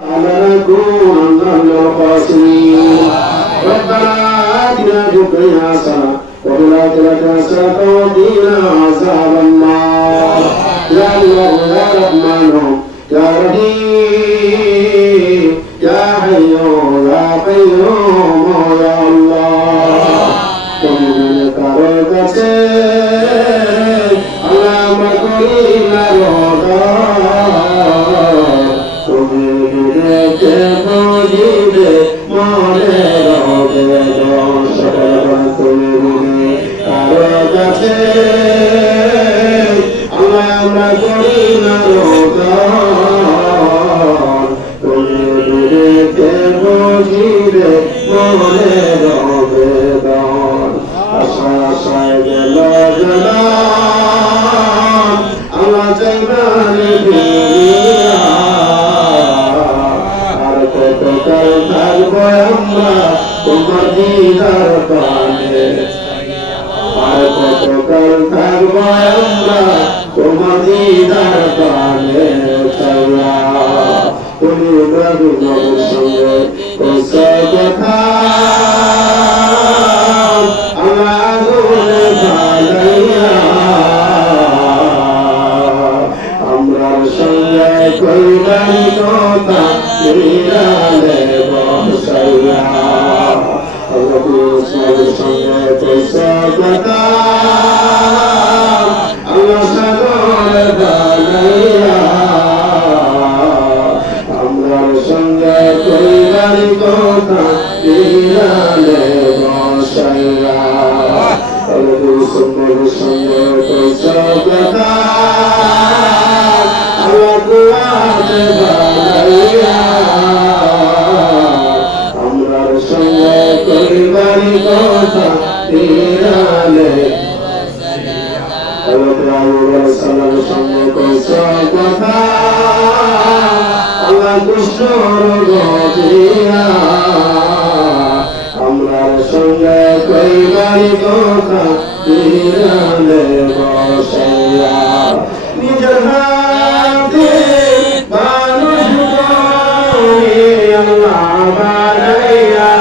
لنكونن من الخاسرين ربنا آتنا في الدنيا حسنة وفي الآخرة حسنة وقنا عذاب النار يا الله يا رحمن يا رحيم يا حي يا قيوم يا الله তুমি কারো কাছে আলাম করিনা রোদা তুমি দেখে বুঝিবে মনে রবে সকল তুমি কারো কাছে আলাম করিনা রোদা তুমি দেখে বুঝিবে মনে রবে আশায় গেল আমার জৈবানি আর কত কাল থাকবো আমরা তোমার দিদার পানে আর কত কাল থাকবো আমরা তোমার দিদার পানে তুমি ইব্রাহিমের সঙ্গে কথা আমরা সঙ্গে কইবানি কথা নিরালে বসাইয়া সঙ্গে কথা আমরা সাগরে বানাইয়া আমরা সঙ্গে কইবানি কথা নিরালে বসাইয়া সুন্দর সুন্দর কথা আমরা সঙ্গে পরিবারি কথা তিরালে সালাম সঙ্গে কথা আল্লাহ কৃষ্ণ আমরা সঙ্গে পরিবারি কথা তিরালে বসাইয়া নিজের হাতে মানুষ আল্লাহ বানাইয়া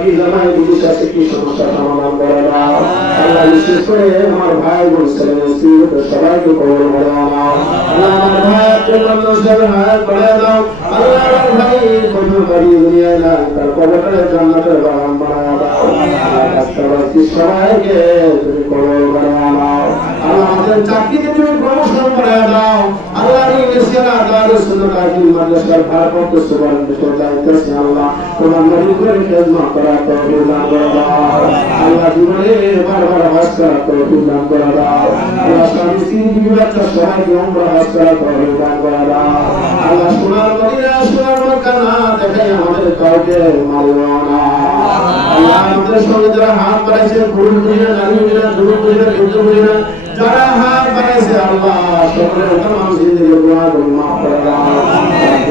কি জামাই বিদেশ আছে কি সমস্যা সমাধান করে দাও আল্লাহ বিশেষ করে আমার ভাই বোন ছেলে মেয়ে সবাইকে কবুল করে নাও আল্লাহ আমার ভাই আব্দুল সাহেবের হায়াত বাড়িয়ে দাও আল্লাহ আমার ভাই কত বাড়ি দুনিয়ায় না তার কবরে জান্নাতের বাগান বানায় দাও আল্লাহ রাস্তাবাসী সবাইকে তুমি কবুল করে নাও আল্লাহ আমাদের চাকরিতে তুমি প্রমোশন করে দাও আল্লাহ ইনশাআল্লাহ দারুস সুন্নাত আকিল মাদ্রাসার ভারপ্রাপ্ত সুপারিনটেন্ডেন্ট দায়িত্ব আছে আল্লাহ তোমার নবী করে খেদমত করা তৌফিক দান করে দাও আল্লাহ জীবনে বারবার হজ করা তৌফিক দান করে দাও আল্লাহ স্বামী স্ত্রী বিবি বাচ্চা সবাইকে উমরা হজ করা তৌফিক দান করে দাও আল্লাহ সোনার মদিনা সোনার মক্কা না দেখাই আমাদের কাউকে মারিও না আল্লাহ আমাদের সঙ্গে যারা হাত বাড়াইছে পুরুষ মহিলা নারী মহিলা যুবক মহিলা বৃদ্ধ মহিলা যারা হাত বাড়াইছে আল্লাহ সকলের तमाम জিন্দেগি গুনাহগুলো মাফ করে দাও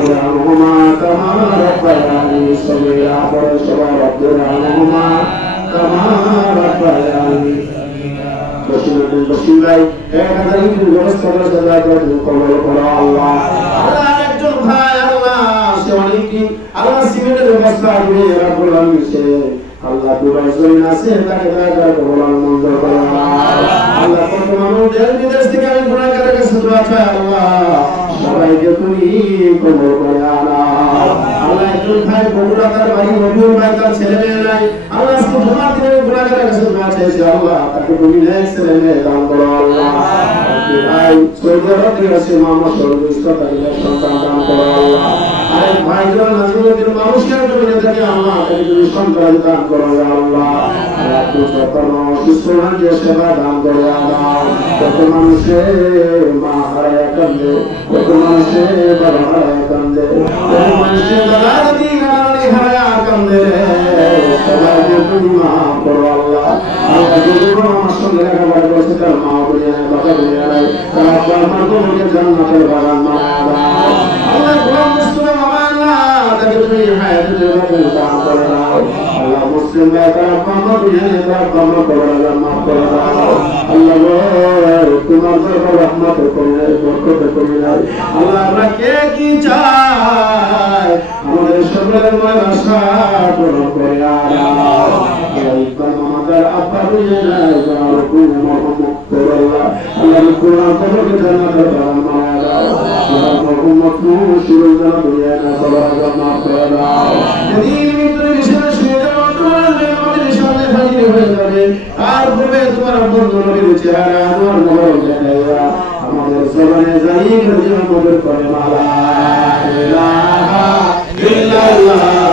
রব্বুরহুমা কামা রাব্বায়ানি সগীরা পরে সবাই রব্বুরহুমা কামা রাব্বায়ানি বসিলাই 1000 ইউনিট ব্যবস্থা করে দাও কবুল করো আল্লাহ আল্লাহ একজন ভাই আল্লাহ সে অনেক দিন আল্লাহ সিমেন্টের ব্যবস্থা করে রব্বুল আলামিন আল্লাহ দুবার জমিন আছে তাকে দয়া করে মঞ্জুর করো আল্লাহ কত মানুষ দেশ বিদেশ থেকে আমি গুনাহগারের কাছে দোয়া চাই আল্লাহ সবাইকে তুমি কবুল করে নাও আল্লাহ একজন ভাই বগুড়া তার বাড়ি নবীর ভাই তার ছেলে মেয়ে নাই আল্লাহ আজকে জুমার দিনে গুনাহগারের কাছে দোয়া চাইছি আল্লাহ তাকে তুমি নেক ছেলে মেয়ে দান করো আল্লাহ ভাই সৌদি আরব থেকে আসে মোহাম্মদ সরুস্তা তাকে সন্তান দান করো আল্লাহ আরে ভাই যারা নাজিমুদ্দিন মানুষের জন্য থেকে আল্লাহ তাকে তুমি সন্তান দান করো আল্লাহ আল্লাহ তুমি সকল সুস্থভাবে সেবা দান করো আল্লাহ কত মানুষে মা হারায় কান্দে কত মানুষে বাবা হারায় কান্দে কত মানুষে দাদা দাদি নানি হারায় কান্দে সবাইকে তুমি মাফ করো আল্লাহ আল্লাহ যদি কোনো আমার সঙ্গে লেখাপড়া করছে তার মা বলে নাই বাবা বলে নাই তার আব্বা আমার তোমাকে জান্নাতের বাগান বানায় দাও আল্লাহ গোলাম মুসলিম আল্লাহ তাকে তুমি হায়াতের বাগান দান করে দাও আল্লাহ মুসলিম ভাই তার আব্বা আমার বলে নাই তার আব্বা আমার কবর মাফ করে দাও আল্লাহ তোমার দরবার রহমত করে নাই বরকত করে নাই আল্লাহ আমরা কে কি চাই আমাদের সকলের মনের আশা পূরণ করে দাও ইকবাল মামাদার আব্বা বলে নাই যার কোন মহম্মদ আল্লাহ আল্লাহ কোরআন কবরকে জান্নাতের বাগান বানায় দাও আল্লাহ মোহাম্মদ মুশিরুল জানা দুনিয়া না সবার মাফ করে দাও যদি মৃত্যুর বিষয়ে শুয়ে যাও তোমার আমাদের সামনে হাজির হয়ে যাবে আর পূর্বে তোমার বন্ধু নবীর চেহারা আমার মোহর দেখাইয়া আমাদের জবানে জানি জীবন কবর করে মালা ইলাহা ইল্লাল্লাহ